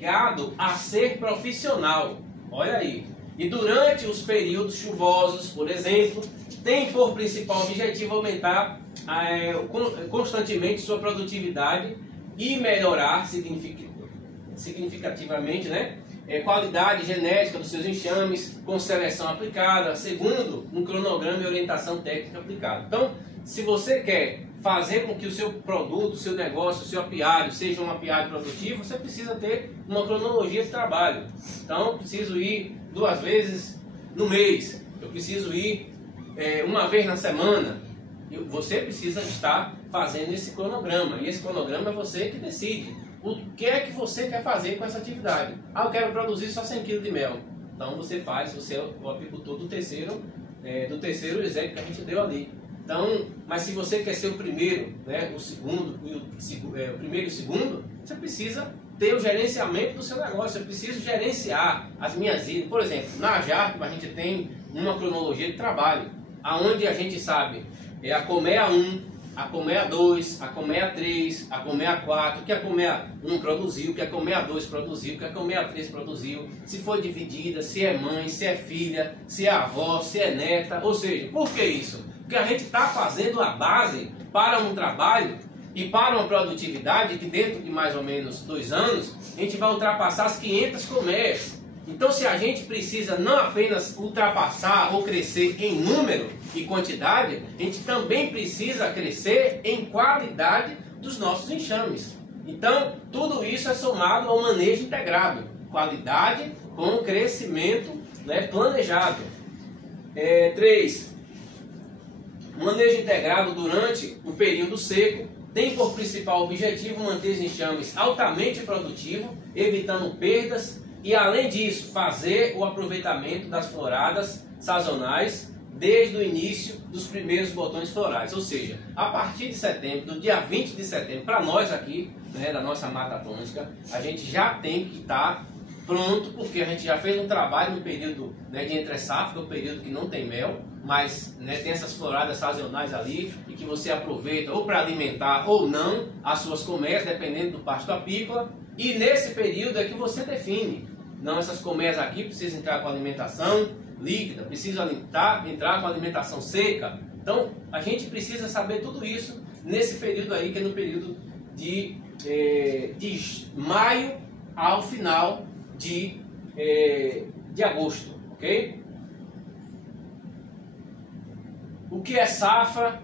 obrigado a ser profissional. Olha aí. E durante os períodos chuvosos, por exemplo, tem por principal objetivo aumentar constantemente sua produtividade e melhorar significativamente, né, qualidade genética dos seus enxames com seleção aplicada, segundo um cronograma e orientação técnica aplicada. Então, se você quer fazer com que o seu produto, o seu negócio, o seu apiário seja um apiário produtivo, você precisa ter uma cronologia de trabalho. Então, preciso ir 2 vezes no mês, eu preciso ir uma vez na semana. Você precisa estar fazendo esse cronograma, e esse cronograma é você que decide o que é que você quer fazer com essa atividade. Ah, eu quero produzir só 100 kg de mel. Então você faz, você é o apicultor do terceiro exemplo que a gente deu ali. Então, mas se você quer ser o primeiro, né, o segundo, o primeiro e o segundo, você precisa ter o gerenciamento do seu negócio. Eu preciso gerenciar as minhas idas. Por exemplo, na JARP a gente tem uma cronologia de trabalho, aonde a gente sabe a colmeia 1, a colmeia 2, a colmeia 3, a colmeia 4, o que a colmeia 1 produziu, o que a colmeia 2 produziu, o que a colmeia 3 produziu, se foi dividida, se é mãe, se é filha, se é avó, se é neta. Ou seja, por que isso? Porque a gente está fazendo a base para um trabalho e para uma produtividade que dentro de mais ou menos 2 anos a gente vai ultrapassar as 500 colmeias. Então, se a gente precisa não apenas ultrapassar ou crescer em número e quantidade, a gente também precisa crescer em qualidade dos nossos enxames. Então, tudo isso é somado ao manejo integrado, qualidade com crescimento, né, planejado. 3. Manejo integrado durante o período seco tem por principal objetivo manter os enxames altamente produtivos, evitando perdas, e além disso, fazer o aproveitamento das floradas sazonais desde o início dos primeiros botões florais. Ou seja, a partir de setembro, do dia 20 de setembro, para nós aqui, né, da nossa Mata Atlântica, a gente já tem que estar pronto, porque a gente já fez um trabalho no período, né, de entre safra, que é o período que não tem mel, mas, né, tem essas floradas sazonais ali, e que você aproveita ou para alimentar ou não as suas colmeias, dependendo do pasto apícola. E nesse período é que você define. Não, essas colmeias aqui precisam entrar com alimentação líquida, precisam entrar com alimentação seca. Então, a gente precisa saber tudo isso nesse período aí, que é no período de maio ao final de agosto, ok? O que é safra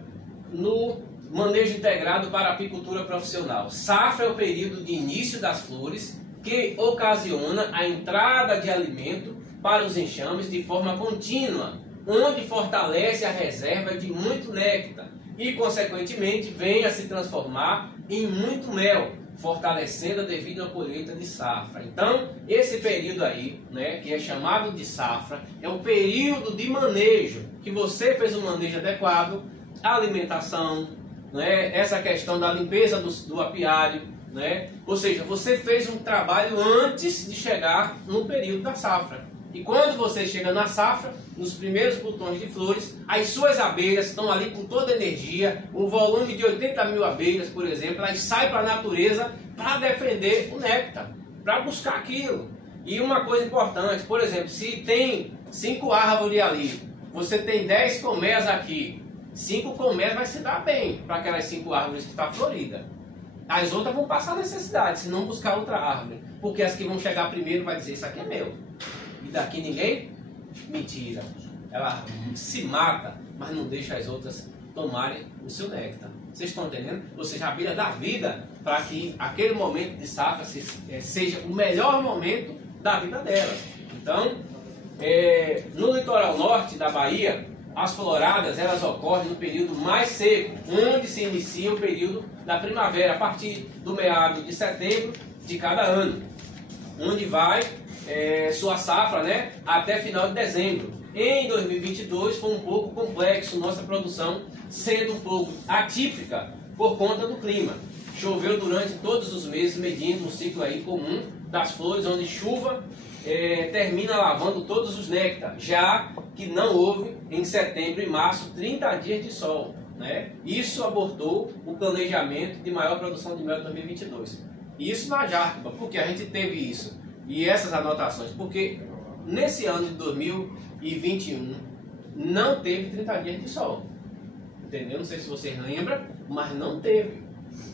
no manejo integrado para a apicultura profissional? Safra é o período de início das flores, que ocasiona a entrada de alimento para os enxames de forma contínua, onde fortalece a reserva de muito néctar e, consequentemente, vem a se transformar em muito mel, fortalecendo a devida colheita de safra. Então, esse período aí, né, que é chamado de safra, é o período de manejo, que você fez um manejo adequado, alimentação, né, essa questão da limpeza do apiário, né? Ou seja, você fez um trabalho antes de chegar no período da safra. E quando você chega na safra, nos primeiros botões de flores, as suas abelhas estão ali com toda a energia, um volume de 80 mil abelhas, por exemplo, elas saem para a natureza para defender o néctar, para buscar aquilo. E uma coisa importante, por exemplo, se tem 5 árvores ali, você tem 10 colmeias aqui, 5 colmeias vai se dar bem para aquelas 5 árvores que estão floridas. As outras vão passar necessidade, se não buscar outra árvore. Porque as que vão chegar primeiro vai dizer, isso aqui é meu. E daqui ninguém? Mentira. Ela se mata, mas não deixa as outras tomarem o seu néctar. Vocês estão entendendo? Ou seja, a abelha dá vida para que aquele momento de safra seja o melhor momento da vida delas. Então, no litoral norte da Bahia, as floradas elas ocorrem no período mais seco, onde se inicia o período da primavera, a partir do meado de setembro de cada ano, onde vai sua safra, né, até final de dezembro. Em 2022 foi um pouco complexo nossa produção, sendo um pouco atípica por conta do clima. Choveu durante todos os meses, medindo um ciclo aí comum das flores, onde chuva termina lavando todos os néctares, já que não houve em setembro e março 30 dias de sol, né? Isso abortou o planejamento de maior produção de mel de 2022. E isso na Jactuba, porque a gente teve isso. E essas anotações, porque nesse ano de 2021 não teve 30 dias de sol. Entendeu? Não sei se vocês lembram, mas não teve.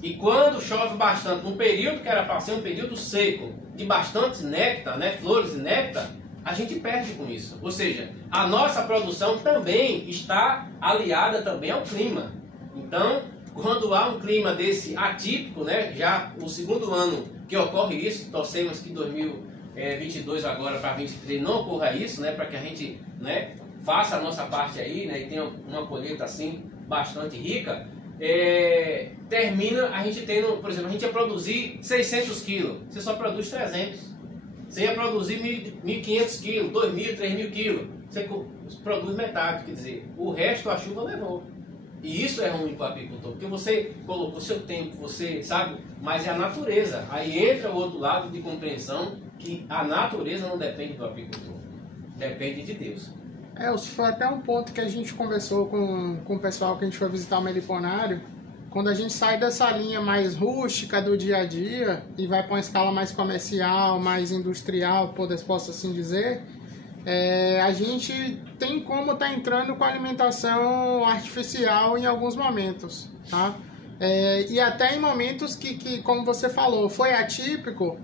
E quando chove bastante, num período que era para ser um período seco, de bastante néctar, né, flores e néctar, a gente perde com isso. Ou seja, a nossa produção também está aliada também ao clima. Então, quando há um clima desse atípico, né, já o segundo ano que ocorre isso, torcemos que 2022 agora para 2023 não ocorra isso, né, para que a gente, né, faça a nossa parte aí, né, e tenha uma colheita assim bastante rica. Termina a gente tendo, por exemplo, a gente ia produzir 600 quilos, você só produz 300. Você ia produzir 1.500 quilos, 2.000, 3.000 quilos, você produz metade, quer dizer, o resto a chuva levou. E isso é ruim para o apicultor, porque você colocou seu tempo, você sabe, mas é a natureza. Aí entra o outro lado de compreensão que a natureza não depende do apicultor, depende de Deus. Foi até um ponto que a gente conversou com o pessoal que a gente foi visitar o meliponário. Quando a gente sai dessa linha mais rústica do dia a dia e vai para uma escala mais comercial, mais industrial, posso assim dizer, a gente tem como estar entrando com alimentação artificial em alguns momentos, tá? E até em momentos que, como você falou, foi atípico,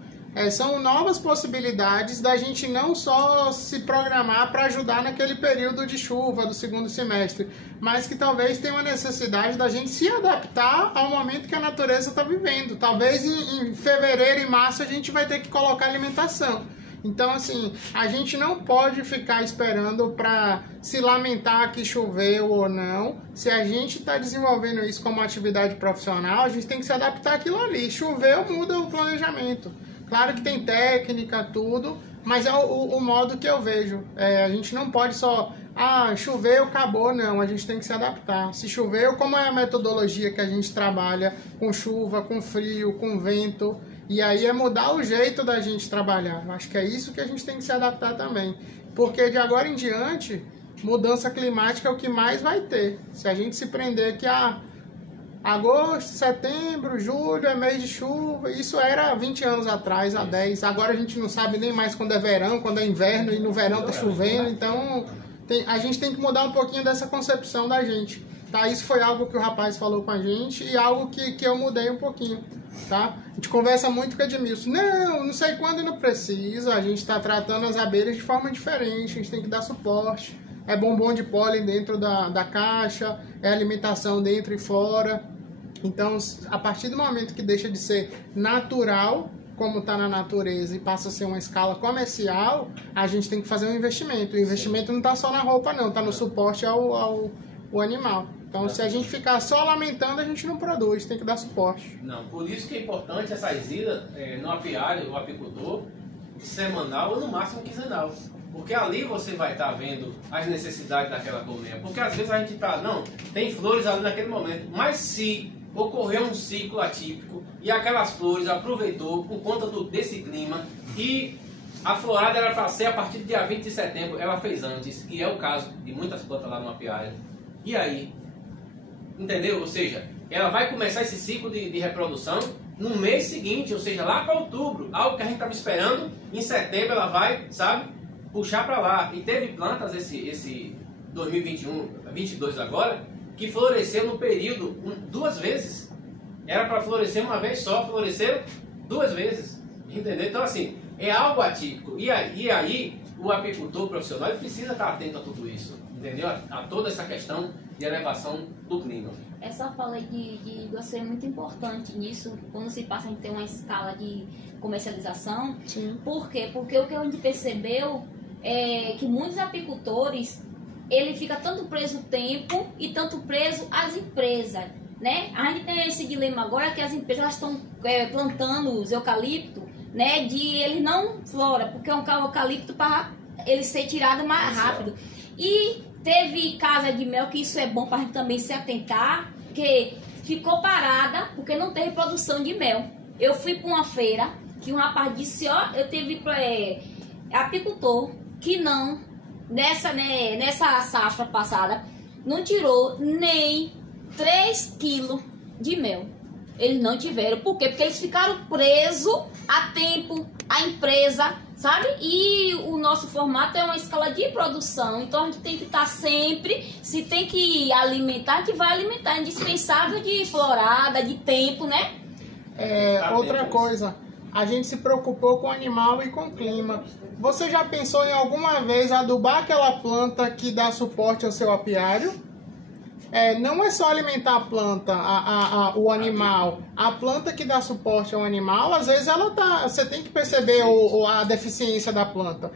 são novas possibilidades da gente não só se programar para ajudar naquele período de chuva do segundo semestre, mas que talvez tenha uma necessidade da gente se adaptar ao momento que a natureza está vivendo. Talvez em fevereiro e março a gente vai ter que colocar alimentação. Então, assim, a gente não pode ficar esperando para se lamentar que choveu ou não. Se a gente está desenvolvendo isso como atividade profissional, a gente tem que se adaptar àquilo ali. Choveu, muda o planejamento. Claro que tem técnica, tudo, mas é o modo que eu vejo. A gente não pode só, choveu, acabou, não. A gente tem que se adaptar. Se choveu, como é a metodologia que a gente trabalha com chuva, com frio, com vento, e aí é mudar o jeito da gente trabalhar. Eu acho que é isso que a gente tem que se adaptar também. Porque de agora em diante, mudança climática é o que mais vai ter. Se a gente se prender que agosto, setembro, julho é mês de chuva, isso era 20 anos atrás, há 10. Agora a gente não sabe nem mais quando é verão, quando é inverno, e no verão tá chovendo, então a gente tem que mudar um pouquinho dessa concepção da gente, tá? Isso foi algo que o rapaz falou com a gente e algo que eu mudei um pouquinho, tá? A gente conversa muito com o Edmilson, não sei quando não precisa, a gente está tratando as abelhas de forma diferente, a gente tem que dar suporte. É bombom de pólen dentro da caixa, é alimentação dentro e fora. Então, a partir do momento que deixa de ser natural, como está na natureza, e passa a ser uma escala comercial, a gente tem que fazer um investimento. O investimento não está só na roupa, não, está no suporte ao animal. Então, se a gente ficar só lamentando, a gente não produz, tem que dar suporte. Não, por isso que é importante essa idas no apiário, o apicultor, semanal ou no máximo quinzenal. Porque ali você vai estar vendo as necessidades daquela colmeia. Porque às vezes a gente tem flores ali naquele momento, mas se ocorreu um ciclo atípico e aquelas flores aproveitou por conta desse clima e a florada era para ser a partir do dia 20 de setembro, ela fez antes, que é o caso de muitas plantas lá no apiário. E aí, entendeu? Ou seja, ela vai começar esse ciclo de reprodução no mês seguinte, ou seja, lá para outubro, algo que a gente estava esperando, em setembro ela vai, sabe, puxar para lá. E teve plantas esse 2021, 22 agora, que floresceu no período 2 vezes. Era para florescer uma vez só, floresceram 2 vezes. Entendeu? Então, assim, é algo atípico. E aí o apicultor profissional ele precisa estar atento a tudo isso. Entendeu? A toda essa questão de elevação do clima. Essa fala de você é muito importante nisso, quando se passa a ter uma escala de comercialização. Sim. Por quê? Porque o que a gente percebeu é que muitos apicultores, ele fica tanto preso o tempo e tanto preso às empresas, né? A gente tem esse dilema agora que as empresas estão plantando os eucalipto, né? De ele não flora, porque é um eucalipto para ele ser tirado mais rápido. E teve casa de mel, que isso é bom para a gente também se atentar, que ficou parada porque não teve produção de mel. Eu fui para uma feira que um rapaz disse, eu teve apicultor que não, nessa safra passada, não tirou nem 3 quilos de mel. Eles não tiveram. Por quê? Porque eles ficaram presos a tempo, a empresa, sabe? E o nosso formato é uma escala de produção. Então a gente tem que estar sempre, se tem que alimentar, a gente vai alimentar. É indispensável de florada, de tempo, né? Outra coisa, a gente se preocupou com o animal e com o clima. Você já pensou em alguma vez adubar aquela planta que dá suporte ao seu apiário? Não é só alimentar a planta, o animal. A planta que dá suporte ao animal, às vezes você tem que perceber a deficiência da planta.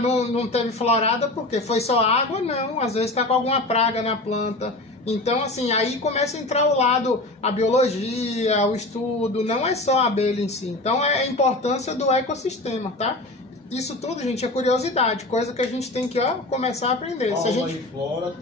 Não teve florada porque foi só água? Não, às vezes está com alguma praga na planta. Então, assim, aí começa a entrar o lado, a biologia, o estudo, não é só a abelha em si. Então, é a importância do ecossistema, tá? Isso tudo, gente, é curiosidade, coisa que a gente tem que começar a aprender. Se a gente... flora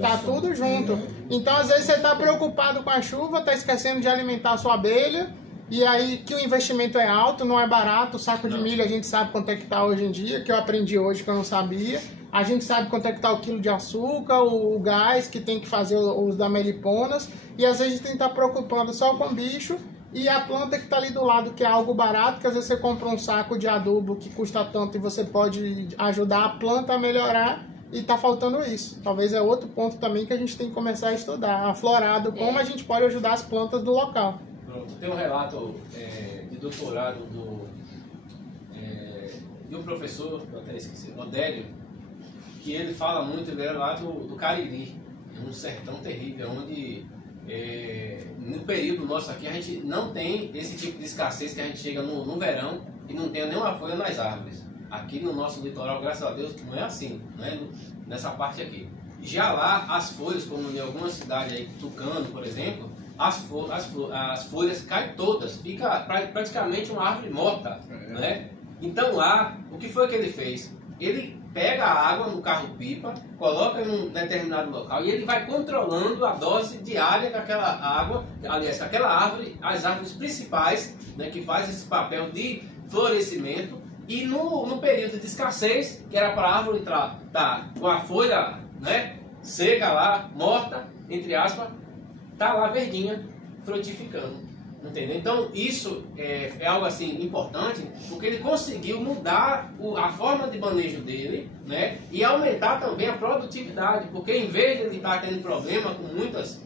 tá tudo junto. Então, às vezes, você está preocupado com a chuva, está esquecendo de alimentar a sua abelha, e aí que o investimento é alto, não é barato. O saco de milho a gente sabe quanto é que está hoje em dia, que eu aprendi hoje que eu não sabia. A gente sabe quanto é que está o quilo de açúcar, o gás que tem que fazer os da meliponas, e às vezes a gente tem que estar preocupando só com o bicho. E a planta que está ali do lado, que é algo barato, que às vezes você compra um saco de adubo que custa tanto e você pode ajudar a planta a melhorar, e está faltando isso. Talvez é outro ponto também que a gente tem que começar a estudar, aflorado, como a gente pode ajudar as plantas do local. Pronto. Tem um relato de doutorado de um professor, eu até esqueci, Odélio, que ele fala muito, ele era lá do Cariri, um sertão terrível, onde... no período nosso aqui a gente não tem esse tipo de escassez que a gente chega no verão e não tem nenhuma folha nas árvores. Aqui no nosso litoral, graças a Deus, não é assim, né? Nessa parte aqui. Já lá, as folhas, como em alguma cidade aí, Tucano, por exemplo, as folhas caem todas, fica praticamente uma árvore morta, né? Então lá, o que foi que ele fez? Ele pega a água no carro-pipa, coloca em um determinado local e ele vai controlando a dose diária daquela água, aliás, daquela árvore, as árvores principais, né, que faz esse papel de florescimento, e no período de escassez, que era para a árvore estar com a folha, né, seca lá, morta, entre aspas, tá lá verdinha, frutificando. Entendeu? Então isso é algo assim importante, porque ele conseguiu mudar a forma de manejo dele, né? E aumentar também a produtividade, porque em vez de ele estar tendo problema com muitas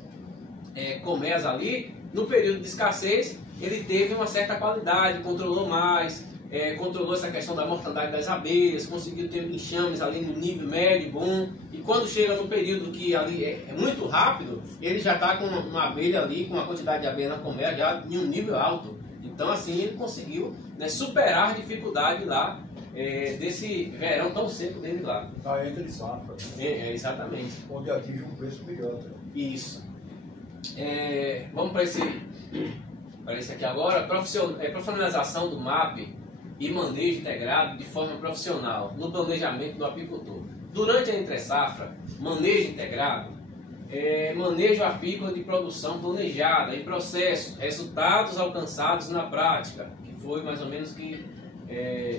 colmeias ali, no período de escassez ele teve uma certa qualidade, controlou mais, controlou essa questão da mortandade das abelhas, conseguiu ter enxames ali no nível médio, bom, e quando chega no período que ali é muito rápido, ele já está com uma abelha ali, com uma quantidade de abelha na colmeia já em um nível alto. Então assim ele conseguiu, né, superar a dificuldade lá desse verão tão seco dele lá. Está entre safra. Exatamente. Onde atinge um preço melhor. Né? Isso. Vamos para esse aqui agora, profissionalização do MAP e manejo integrado de forma profissional no planejamento do apicultor. Durante a entre-safra, manejo integrado, manejo apícola de produção planejada em processo, resultados alcançados na prática, que foi mais ou menos o que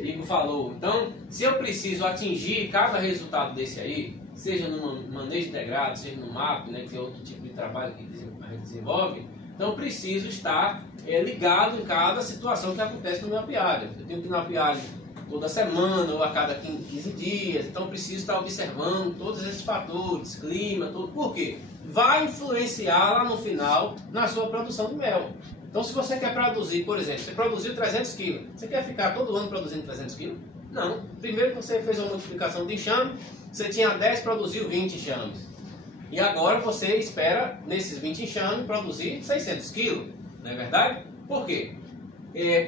Igor falou. Então, se eu preciso atingir cada resultado desse aí, seja no manejo integrado, seja no MAP, né, que é outro tipo de trabalho que a gente desenvolve, então preciso estar ligado em cada situação que acontece no meu apiário. Eu tenho que ir no apiário toda semana ou a cada 15 dias, então preciso estar observando todos esses fatores, clima, tudo. Por quê? Vai influenciar lá no final na sua produção de mel. Então se você quer produzir, por exemplo, você produziu 300 kg, você quer ficar todo ano produzindo 300 kg? Não. Primeiro que você fez uma multiplicação de enxame, você tinha 10, produziu 20 enxames. E agora você espera, nesses 20 enxames, produzir 600 kg, não é verdade? Por quê?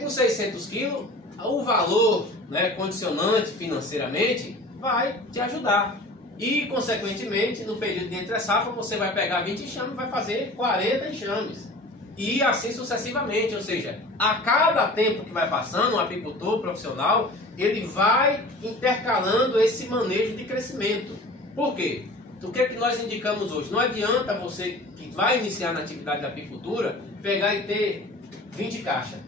Com 600 kg, o valor, né, condicionante financeiramente vai te ajudar. E, consequentemente, no período de entre-safra, você vai pegar 20 enxames e vai fazer 40 enxames. E assim sucessivamente, ou seja, a cada tempo que vai passando, o apicultor profissional, ele vai intercalando esse manejo de crescimento. Por quê? O que é que nós indicamos hoje? Não adianta você que vai iniciar na atividade da apicultura pegar e ter 20 caixas.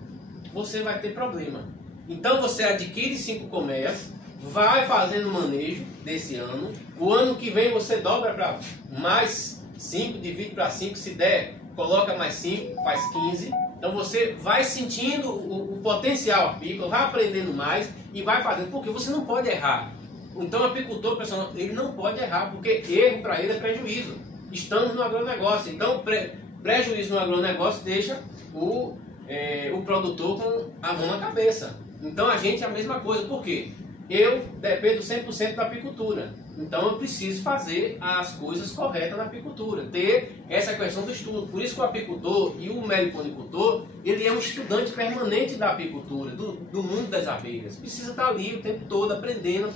Você vai ter problema. Então você adquire 5 colmeias, vai fazendo manejo desse ano. O ano que vem você dobra para mais 5, divide para 5, se der, coloca mais 5, faz 15. Então você vai sentindo o potencial apícola, vai aprendendo mais e vai fazendo, porque você não pode errar. Então o apicultor, pessoal, ele não pode errar, porque erro para ele é prejuízo. Estamos no agronegócio, então prejuízo no agronegócio deixa o produtor com a mão na cabeça. Então a gente é a mesma coisa, por quê? Eu dependo 100% da apicultura, então eu preciso fazer as coisas corretas na apicultura, ter essa questão do estudo. Por isso que o apicultor e o meliponicultor, ele é um estudante permanente da apicultura, do mundo das abelhas. Precisa estar ali o tempo todo aprendendo.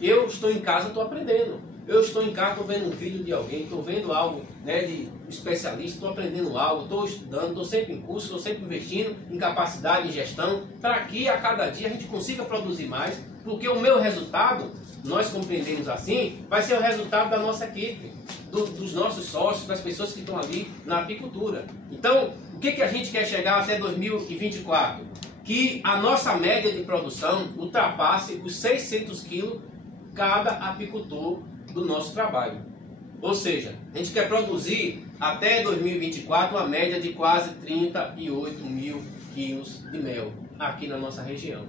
Eu estou em casa, estou aprendendo. Eu estou em casa, estou vendo um vídeo de alguém, estou vendo algo, né, de especialista, estou aprendendo algo, estou estudando, estou sempre em curso, estou sempre investindo em capacidade, em gestão, para que a cada dia a gente consiga produzir mais, porque o meu resultado, nós compreendemos assim, vai ser o resultado da nossa equipe, dos nossos sócios, das pessoas que estão ali na apicultura. Então, o que a gente quer chegar até 2024? Que a nossa média de produção ultrapasse os 600 quilos cada apicultor do nosso trabalho. Ou seja, a gente quer produzir até 2024 uma média de quase 38 mil quilos de mel aqui na nossa região.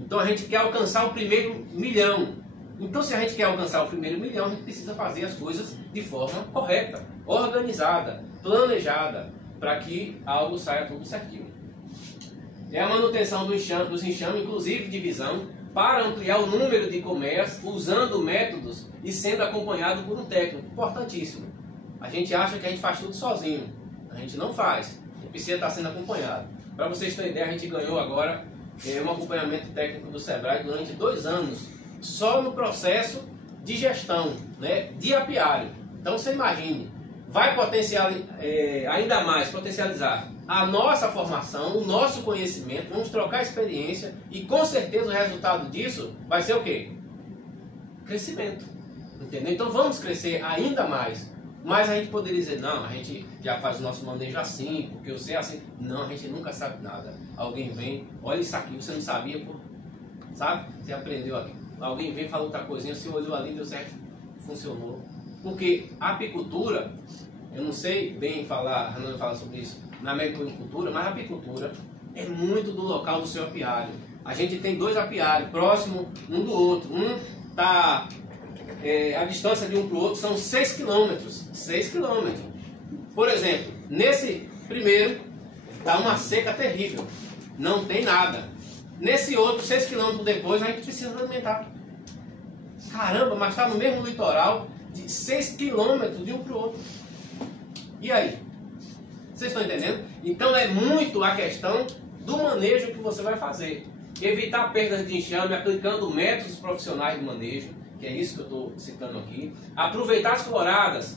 Então a gente quer alcançar o primeiro milhão. Então se a gente quer alcançar o primeiro milhão, a gente precisa fazer as coisas de forma correta, organizada, planejada, para que algo saia tudo certinho. É a manutenção dos enxames, inclusive divisão, para ampliar o número de colmeias, usando métodos e sendo acompanhado por um técnico. Importantíssimo. A gente acha que a gente faz tudo sozinho. A gente não faz. A gente precisa estar sendo acompanhado. Para vocês terem ideia, a gente ganhou agora um acompanhamento técnico do Sebrae durante 2 anos, só no processo de gestão, né, de apiário. Então você imagine, vai ainda mais potencializar a nossa formação, o nosso conhecimento, vamos trocar experiência e com certeza o resultado disso vai ser o quê? Crescimento. Entendeu? Então vamos crescer ainda mais. Mas a gente poderia dizer, não, a gente já faz o nosso manejo assim, porque eu sei assim. Não, a gente nunca sabe nada. Alguém vem, olha isso aqui, você não sabia, pô. Sabe? Você aprendeu aqui. Alguém vem e fala outra coisinha, você olhou ali, deu certo, funcionou. Porque a apicultura, eu não sei bem falar, não falar sobre isso na meliponicultura, mas a apicultura é muito do local do seu apiário. A gente tem 2 apiários próximos um do outro. Um está a distância de um para o outro são 6 quilômetros. 6 quilômetros. Por exemplo, nesse primeiro está uma seca terrível. Não tem nada. Nesse outro, 6 quilômetros depois, a gente precisa alimentar. Caramba, mas está no mesmo litoral de 6 quilômetros de um para o outro. E aí? Vocês estão entendendo? Então é muito a questão do manejo que você vai fazer. Evitar perdas de enxame aplicando métodos profissionais de manejo, que é isso que eu estou citando aqui. Aproveitar as floradas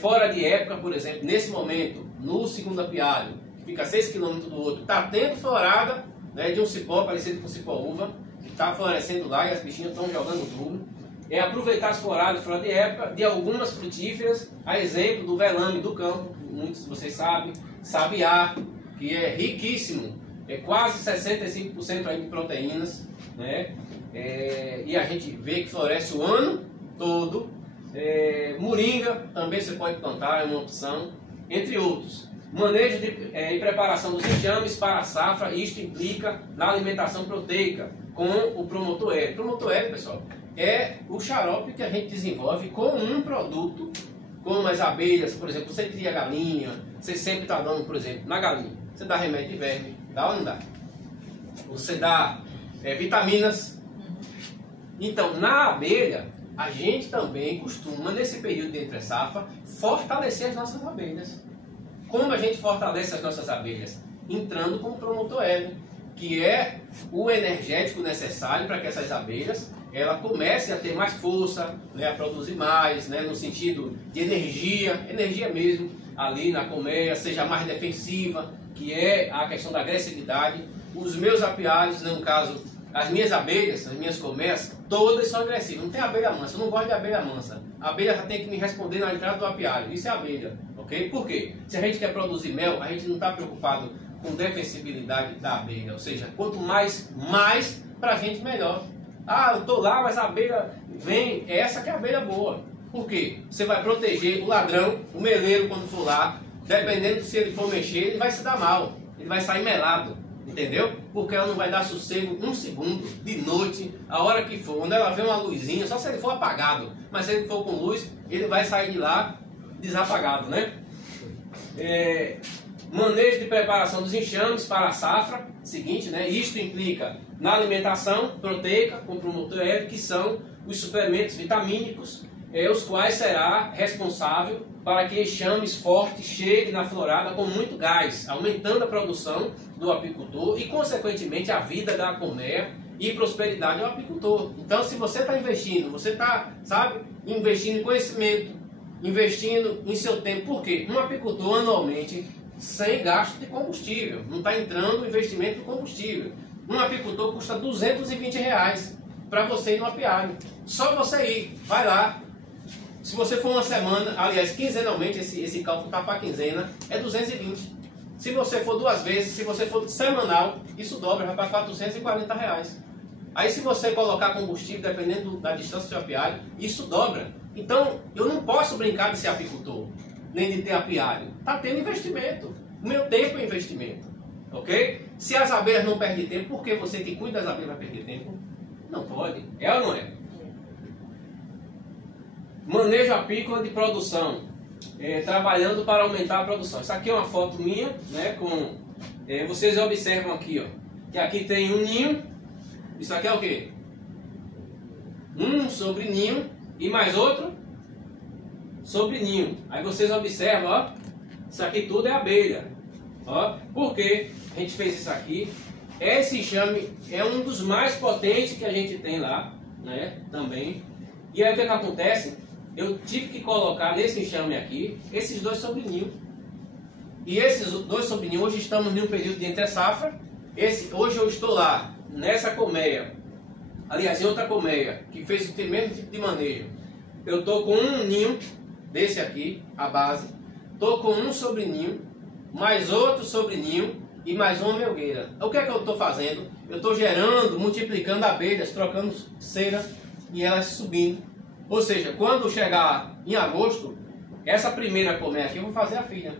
fora de época, por exemplo, nesse momento, no segundo apiário, que fica a 6 km do outro, está tendo florada, né, de um cipó parecido com cipó-uva, que está florescendo lá e as bichinhas estão jogando tudo. É aproveitar as floradas fora de época de algumas frutíferas, a exemplo do velame do campo, muitos de vocês sabem, sabiá, que é riquíssimo, é quase 65% aí de proteínas, né? E a gente vê que floresce o ano todo. Moringa também você pode plantar, é uma opção, entre outros. Manejo e preparação dos enxames para a safra, isto implica na alimentação proteica com o promotor hélio. Promotor hélio, pessoal, é o xarope que a gente desenvolve com um produto, como as abelhas, por exemplo, você cria galinha, você sempre está dando, por exemplo, na galinha, você dá remédio de verme, dá ou não dá? Você dá vitaminas. Então, na abelha, a gente também costuma, nesse período de entre safra, fortalecer as nossas abelhas. Como a gente fortalece as nossas abelhas? Entrando com o promotor hélio, que é o energético necessário para que essas abelhas ela comece a ter mais força, né, a produzir mais, né, no sentido de energia mesmo, ali na colmeia, seja mais defensiva, que é a questão da agressividade. Os meus apiários, no caso, as minhas abelhas, as minhas colmeias, todas são agressivas. Não tem abelha mansa, eu não gosto de abelha mansa. A abelha já tem que me responder na entrada do apiário. Isso é abelha, ok? Por quê? Se a gente quer produzir mel, a gente não está preocupado com defensibilidade da abelha. Ou seja, quanto mais para a gente melhor. Ah, eu estou lá, mas a abelha vem. Essa que é a abelha boa. Por quê? Você vai proteger o ladrão, o meleiro, quando for lá. Dependendo se ele for mexer, ele vai se dar mal. ele vai sair melado, entendeu? Porque ela não vai dar sossego um segundo, de noite, a hora que for. Quando ela vê uma luzinha, só se ele for apagado, mas se ele for com luz, ele vai sair de lá desapagado, né? Manejo de preparação dos enxames para a safra seguinte, né? Isto implica na alimentação proteica com promotor aéreo, que são os suplementos vitamínicos, os quais será responsável para que enxames fortes cheguem na florada com muito gás, aumentando a produção do apicultor e, consequentemente, a vida da colmeia e prosperidade ao apicultor. Então, se você está investindo, você está, sabe, investindo em conhecimento, investindo em seu tempo. Por quê? Um apicultor anualmente sem gasto de combustível, não está entrando o investimento do combustível. Um apicultor custa R$220 para você ir no apiário. Só você ir, vai lá. Se você for uma semana, aliás, quinzenalmente, esse cálculo está para quinzena, é 220. Se você for 2 vezes, se você for semanal, isso dobra, vai para R$440. Aí se você colocar combustível, dependendo da distância do apiário, isso dobra. Então, eu não posso brincar de ser apicultor, nem de ter apiário. Está tendo investimento. O meu tempo é investimento. Ok? Se as abelhas não perdem tempo, por que você que cuida das abelhas vai perder tempo? Não pode. É ou não é? Manejo apícola de produção. Trabalhando para aumentar a produção. Isso aqui é uma foto minha, né? Vocês observam aqui, ó, que aqui tem um ninho. Isso aqui é o quê? Um sobre ninho e mais outro sobre ninho. Aí vocês observam, ó, isso aqui tudo é abelha. Ó, por que a gente fez isso aqui? Esse enxame é um dos mais potentes que a gente tem lá, né? Também. E aí o que acontece? Eu tive que colocar nesse enxame aqui esses 2 sobrinhos. E esses 2 sobrinhos, hoje estamos em um período de entre-safra. Hoje eu estou lá, nessa colmeia, aliás, em outra colmeia, que fez o mesmo tipo de manejo. Eu estou com um ninho desse aqui, a base. Estou com um sobrinho, mais outro sobrinho e mais uma melgueira. O que é que eu estou fazendo? Eu estou gerando, multiplicando abelhas, trocando cera e elas subindo. Ou seja, quando chegar em agosto, essa primeira colmeia aqui eu vou fazer a filha.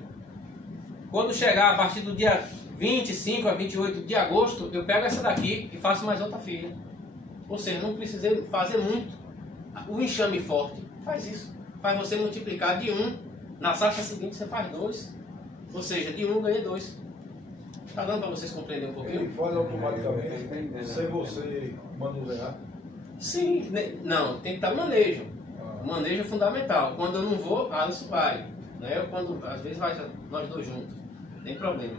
Quando chegar a partir do dia 25 a 28 de agosto, eu pego essa daqui e faço mais outra filha. Ou seja, não precisei fazer muito. O enxame forte faz isso. Faz você multiplicar de 1. Na safra seguinte você faz 2. Ou seja, de 1 ganha 2. Está dando para vocês compreenderem um pouquinho? Ele faz automaticamente, sem você manusear? Sim, não, tem que estar manejo. O manejo é fundamental. Quando eu não vou, a Alisson vai. Né? Quando, às vezes vai nós dois juntos. Não tem problema.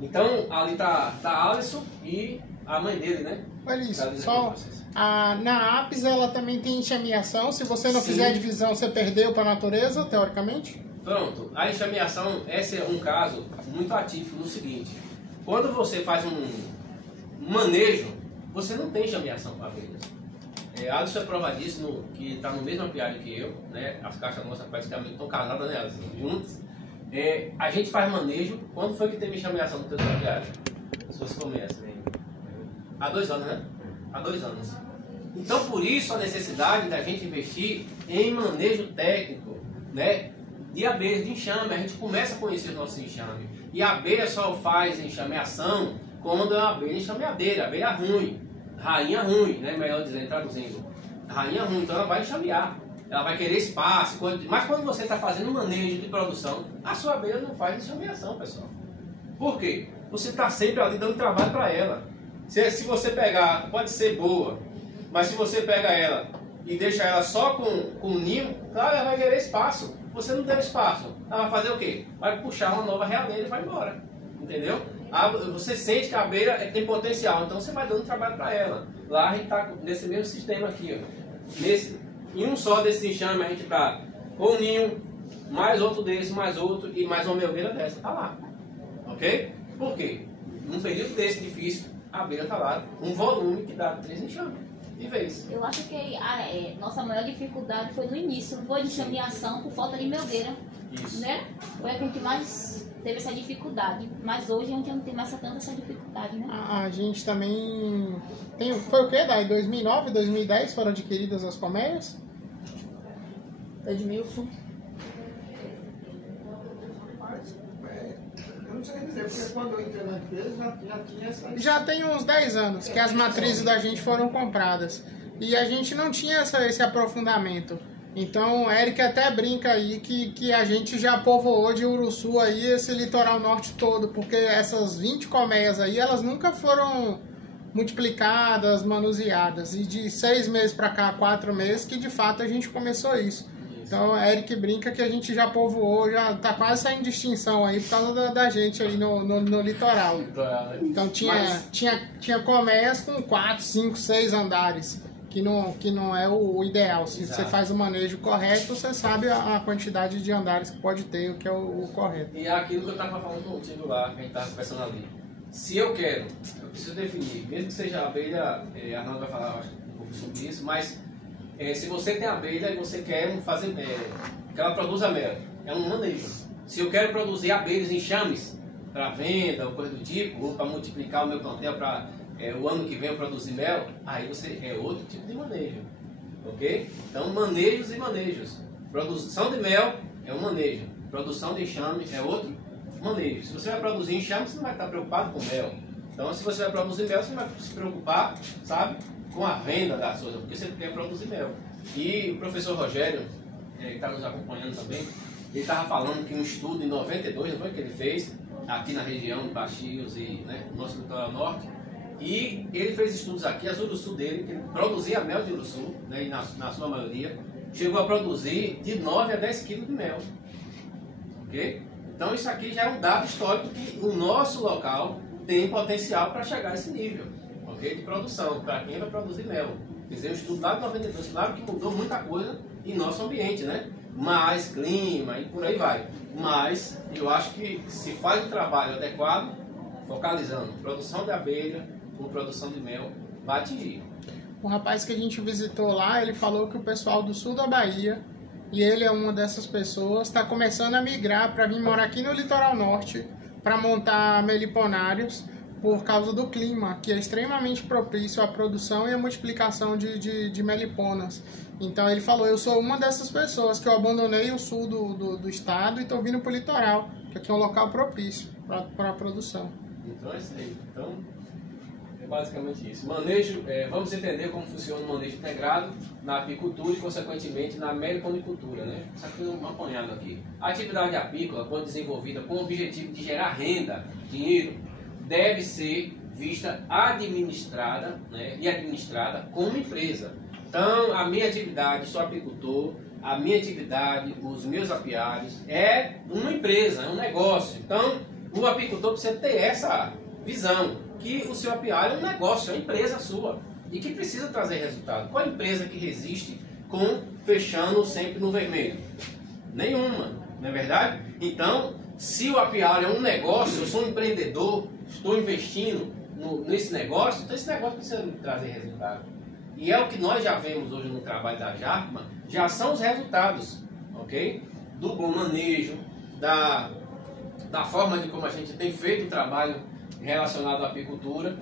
Então, ali tá a Alisson e a mãe dele, né? Olha isso, só na Apis ela também tem enxameação. Se você não fizer a divisão, você perdeu para a natureza, teoricamente? Pronto, a enxameação, esse é um caso muito atípico no seguinte. Quando você faz um manejo, você não tem enxameação para abelhas. Alisson é prova disso, que está no mesmo apiário que eu, né? As caixas nossas praticamente estão casadas, né, Alisson? Juntas. A gente faz manejo. Quando foi que teve enxameação no teu apiário? Se você começa. Há 2 anos, né? Há 2 anos. Então, por isso a necessidade da gente investir em manejo técnico, né? De abelhas, de enxame. A gente começa a conhecer o nosso enxame. E a abelha só faz enxameação quando é uma abelha enxameadeira, abelha ruim. Rainha ruim, né? Melhor dizendo, traduzindo. Rainha ruim, então ela vai enxamear. Ela vai querer espaço. Mas quando você está fazendo manejo de produção, a sua abelha não faz enxameação, pessoal. Por quê? Você está sempre ali dando trabalho para ela. Se você pegar, pode ser boa, mas se você pega ela e deixa ela só com o ninho, claro, ela vai querer espaço. Você não tem espaço. Ela vai fazer o quê? Vai puxar uma nova realdeira e vai embora. Entendeu? Você sente que a abelha tem potencial, então você vai dando trabalho para ela. Lá a gente está nesse mesmo sistema aqui, ó. Em um só desse enxame a gente está com um ninho, mais outro desse, mais outro e mais uma melgueira dessa. Está lá. Ok? Por quê? Num período desse difícil, a abelha está lá, um volume que dá 3 enxames de vez. Eu acho que nossa maior dificuldade foi no início, não foi de enxameação por falta de melgueira. Isso. Né? Foi a que a gente mais teve essa dificuldade. Mas hoje a gente não tem mais tanta essa dificuldade, né? A gente também tem. Foi o quê? Daí 2009, 2010 foram adquiridas as colmeias? 2000. Eu não sei dizer, Porque quando eu entrei na empresa já tinha essa... Já tem uns 10 anos que as matrizes da gente foram compradas. E a gente não tinha esse aprofundamento. Então, o Eric até brinca aí que a gente já povoou de Uruçu aí esse litoral norte todo, porque essas 20 colmeias aí, elas nunca foram multiplicadas, manuseadas. E de 6 meses para cá, 4 meses, que de fato a gente começou isso. Então, o Eric brinca que a gente já povoou, já tá quase saindo de extinção aí por causa da gente aí no litoral. Então, tinha colmeias com 4, 5, 6 andares. Que não é o ideal. Se Exato. Você faz o manejo correto, você sabe a quantidade de andares que pode ter, o que é o correto. E é aquilo que eu estava falando contigo lá, que a gente estava conversando ali. Se eu preciso definir, mesmo que seja abelha, a Arnaldo vai falar acho, um pouco sobre isso, mas se você tem abelha e você quer fazer que ela produza mel, é um manejo. Se eu quero produzir abelhas enxames para venda ou coisa do tipo, ou para multiplicar o meu plantel para o ano que vem eu produzir mel, aí você é outro tipo de manejo, ok? Então, manejos e manejos. Produção de mel é um manejo, produção de enxame é outro manejo. Se você vai produzir enxame, você não vai estar preocupado com mel. Então, se você vai produzir mel, você vai se preocupar, sabe, com a venda das coisas, porque você quer produzir mel. E o professor Rogério, que está nos acompanhando também, ele estava falando que um estudo em 92, não foi que ele fez, aqui na região de Baxios e no nosso litoral norte, e ele fez estudos aqui, as Uruçu dele, que ele produzia mel de Uruçu, e na sua maioria, chegou a produzir de 9 a 10 quilos de mel. Ok? Então isso aqui já é um dado histórico que o nosso local tem potencial para chegar a esse nível, ok? De produção, para quem vai produzir mel. Fizemos um estudo lá de 92, claro que mudou muita coisa em nosso ambiente, né? Mais clima e por aí vai. Mas eu acho que se faz um trabalho adequado, focalizando produção de abelha, com produção de mel, vai atingir. O rapaz que a gente visitou lá, ele falou que o pessoal do sul da Bahia, e ele é uma dessas pessoas, está começando a migrar para vir morar aqui no litoral norte, para montar meliponários, por causa do clima, que é extremamente propício à produção e à multiplicação de meliponas. Então ele falou, eu sou uma dessas pessoas que eu abandonei o sul do estado e estou vindo para o litoral, que aqui é um local propício para a produção. Então é isso aí. Então, é basicamente isso. Manejo, vamos entender como funciona o manejo integrado na apicultura e, consequentemente, na meliponicultura, né? Só que um apanhado aqui. A atividade apícola, quando desenvolvida com o objetivo de gerar renda, dinheiro, deve ser vista administrada, e administrada como empresa. Então, a minha atividade, sou apicultor, a minha atividade, os meus apiários, é uma empresa, é um negócio. Então, o apicultor precisa ter essa visão, que o seu apiário é um negócio, é uma empresa sua, e que precisa trazer resultado. Qual empresa que resiste com fechando sempre no vermelho? Nenhuma, não é verdade? Então, se o apiário é um negócio, eu sou um empreendedor, estou investindo nesse negócio, então esse negócio precisa trazer resultado. E é o que nós já vemos hoje no trabalho da Jacma, já são os resultados, ok? Do bom manejo, da forma de como a gente tem feito o trabalho relacionado à apicultura.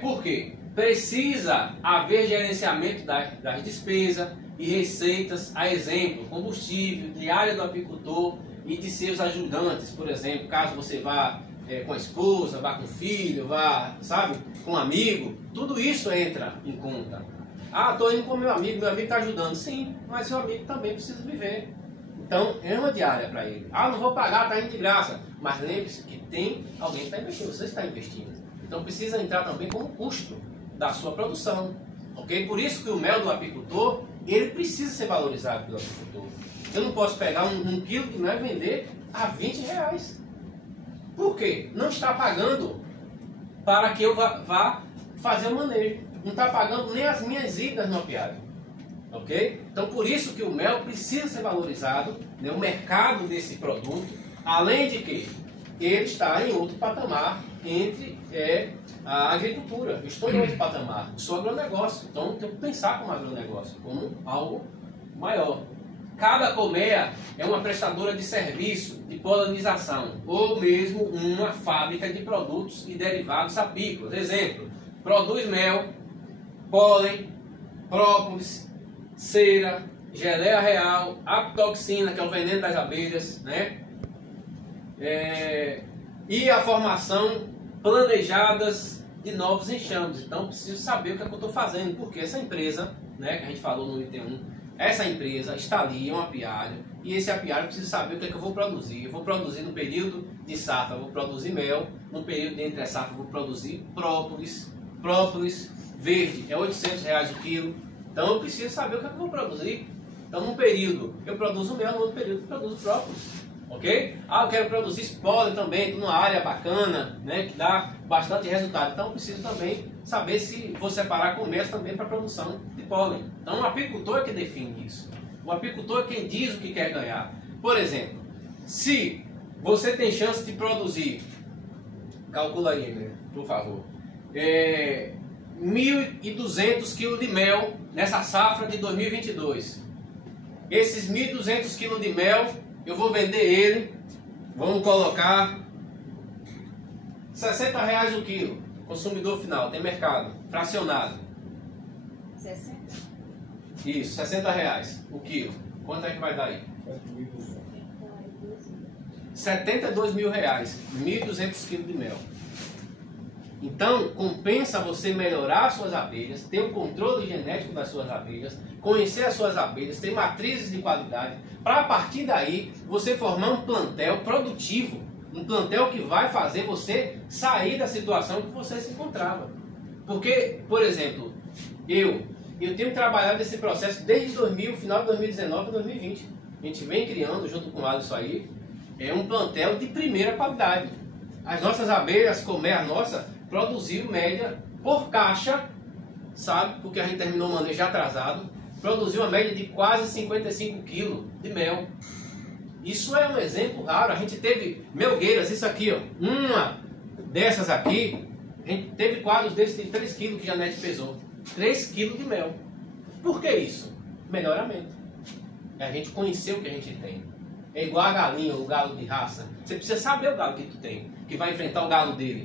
Por quê? Precisa haver gerenciamento das despesas e receitas, a exemplo, combustível, diária do apicultor e de seus ajudantes, por exemplo, caso você vá com a esposa, vá com o filho, vá, sabe, com um amigo, tudo isso entra em conta. Ah, estou indo com meu amigo está ajudando. Sim, mas seu amigo também precisa viver. Então, é uma diária para ele. Ah, não vou pagar, está indo de graça. Mas lembre-se que tem alguém que está investindo, você está investindo. Então, precisa entrar também como custo da sua produção. Ok? Por isso que o mel do apicultor, ele precisa ser valorizado pelo apicultor. Eu não posso pegar um quilo de mel e vender a R$20. Por quê? Não está pagando para que eu vá fazer o manejo. Não está pagando nem as minhas idas no apiário. Ok? Então, por isso que o mel precisa ser valorizado, o mercado desse produto, além de que ele está em outro patamar entre a agricultura. Eu estou em outro patamar, sou agronegócio, então tenho que pensar como agronegócio, como algo maior. Cada colmeia é uma prestadora de serviço de polinização, ou mesmo uma fábrica de produtos e derivados apícolas. Exemplo, produz mel, pólen, própolis, cera, geleia real, apitoxina, que é o veneno das abelhas, e a formação planejadas de novos enxames. Então, preciso saber o que é que eu estou fazendo, porque essa empresa, né, que a gente falou no item 1, essa empresa está ali, é um apiário, e esse apiário precisa saber o que é que eu vou produzir. Eu vou produzir no período de safra, eu vou produzir mel, no período de entre safra, eu vou produzir própolis verde, é R$800 o quilo. Então, eu preciso saber o que é que eu vou produzir. Então, num período eu produzo mel, no outro período eu produzo própolis. Ok? Eu quero produzir pólen também, estou numa área bacana, né, que dá bastante resultado. Então, eu preciso também saber se vou separar comércio também para produção de pólen. Então, o apicultor é que define isso. O apicultor é quem diz o que quer ganhar. Por exemplo, se você tem chance de produzir, calcula aí, né, por favor, 1.200 kg de mel nessa safra de 2022. Esses 1.200 kg de mel, eu vou vender ele, vamos colocar R$60 o quilo, consumidor final, tem mercado, fracionado. 60? Isso, R$60 o quilo. Quanto é que vai dar aí? R$72 mil, 1.200 kg de mel. Então, compensa você melhorar as suas abelhas, ter o controle genético das suas abelhas, conhecer as suas abelhas, ter matrizes de qualidade, para a partir daí você formar um plantel produtivo, um plantel que vai fazer você sair da situação que você se encontrava. Porque, por exemplo, eu tenho trabalhado esse processo desde final de 2019 a 2020. A gente vem criando, junto com o Alisson aí, um plantel de primeira qualidade. As nossas abelhas, como é a nossa, produziu média por caixa, sabe? Porque a gente terminou o manejo atrasado, produziu uma média de quase 55 kg de mel. Isso é um exemplo raro. A gente teve melgueiras, isso aqui, ó, uma dessas aqui, a gente teve quadros desses de 3 kg que Janete pesou. 3 kg de mel. Por que isso? Melhoramento. É a gente conhecer o que a gente tem. É igual a galinha, o galo de raça. Você precisa saber o galo que tu tem, que vai enfrentar o galo dele.